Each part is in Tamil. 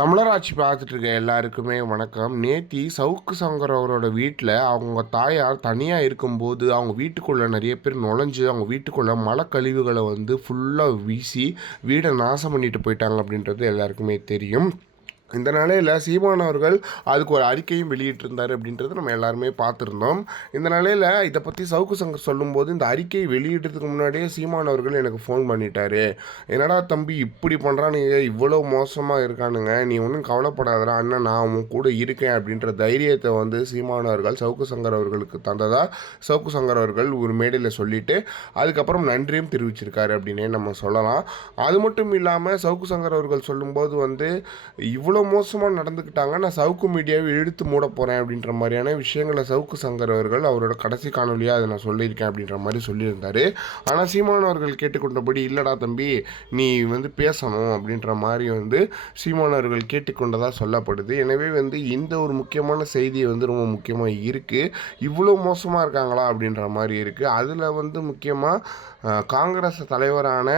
தமிழராட்சி பார்த்துட்டு இருக்க எல்லாருக்குமே வணக்கம். நேத்தி சவுக்கு சங்கர் அவரோட வீட்டில் அவங்க தாயார் தனியாக இருக்கும்போது அவங்க வீட்டுக்குள்ளே நிறைய பேர் நுழைஞ்சு அவங்க வீட்டுக்குள்ளே மழை கழிவுகளை வந்து ஃபுல்லாக வீசி வீடை நாசம் பண்ணிட்டு போயிட்டாங்க அப்படின்றது எல்லாருக்குமே தெரியும். இந்த நிலையில் சீமான் அவர்கள் அதுக்கு ஒரு அறிக்கையும் வெளியிட்டிருந்தார் அப்படின்றது நம்ம எல்லாருமே பார்த்துருந்தோம். இந்த நிலையில் இதை பற்றி சவுக்கு சங்கர் சொல்லும்போது இந்த அறிக்கையை வெளியிடுறதுக்கு முன்னாடியே சீமான் அவர்கள் எனக்கு ஃபோன் பண்ணிட்டாரு. என்னடா தம்பி இப்படி பண்ணுறானுங்க இவ்வளோ மோசமாக இருக்கானுங்க. நீ ஒன்றும் கவலைப்படாதடா அண்ணன் நான் உன் கூட இருக்கேன் அப்படின்ற தைரியத்தை வந்து சீமான் அவர்கள் சவுக்கு சங்கர் அவர்களுக்கு தந்ததாக சவுக்கு சங்கர் அவர்கள் ஒரு மேடையில் சொல்லிட்டு அதுக்கப்புறம் நன்றியும் தெரிவிச்சிருக்காரு அப்படின்னே நம்ம சொல்லலாம். அது மட்டும் இல்லாமல் சவுக்கு சங்கர் அவர்கள் சொல்லும்போது வந்து இவ்வளோ மோசமாக நடந்துக்கிட்டாங்க. நான் சவுக்கு மீடியாவை இழுத்து மூட போகிறேன் அப்படின்ற மாதிரியான விஷயங்களை சவுக்கு சங்கர் அவர்கள் அவரோட கடைசி காணொலியாக அதை நான் சொல்லியிருக்கேன் அப்படின்ற மாதிரி சொல்லியிருந்தார். ஆனால் சீமான் அவர்கள் கேட்டுக்கொண்டபடி இல்லைடா தம்பி நீ வந்து பேசணும் அப்படின்ற மாதிரி வந்து சீமான் அவர்கள் கேட்டுக்கொண்டதாக சொல்லப்படுது. எனவே வந்து இந்த ஒரு முக்கியமான செய்தி வந்து ரொம்ப முக்கியமாக இருக்குது இவ்வளோ மோசமாக இருக்காங்களா அப்படின்ற மாதிரி இருக்குது அதில் வந்து முக்கியமாக காங்கிரஸ் தலைவரான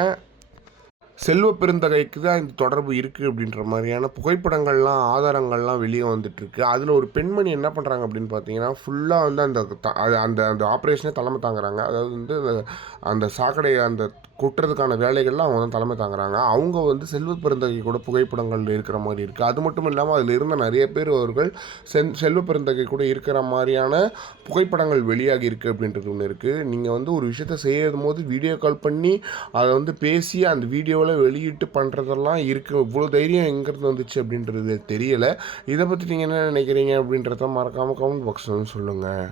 செல்வ பெருந்தகைக்கு தான் இந்த தொடர்பு இருக்குது அப்படின்ற மாதிரியான புகைப்படங்கள்லாம் ஆதாரங்கள்லாம் வெளியே வந்துட்டுருக்கு. அதில் ஒரு பெண்மணி என்ன பண்ணுறாங்க அப்படின்னு பார்த்தீங்கன்னா ஃபுல்லாக வந்து அந்த த- அது- அந்த அந்த ஆப்ரேஷனே தலைமை தாங்குறாங்க. அதாவது வந்து அந்த- அந்த சாக்கடை அந்த கொட்டுறதுக்கான வேலைகள்லாம் அவங்க தான் தலைமை தாங்குறாங்க. அவங்க வந்து செல்வ பெருந்தகை கூட புகைப்படங்கள் இருக்கிற மாதிரி இருக்குது அது மட்டும் இல்லாமல் அதில் இருந்த நிறைய பேர் அவர்கள் சென் செல்வ பெருந்தகை கூட இருக்கிற மாதிரியான புகைப்படங்கள் வெளியாகி இருக்குது அப்படின்றது ஒன்று இருக்குது நீங்கள் வந்து ஒரு விஷயத்த செய்யும் போது வீடியோ கால் பண்ணி அதை வந்து பேசி அந்த வீடியோவில் வெளியிட்டு பண்ணுறதெல்லாம் இருக்குது இவ்வளோ தைரியம் எங்கேருந்து வந்துச்சு அப்படின்றது தெரியலை. இதை பற்றி நீங்கள் என்ன நினைக்கிறீங்க அப்படின்றத மறக்காமல் கமெண்ட் பாக்ஸ் வந்து சொல்லுங்கள்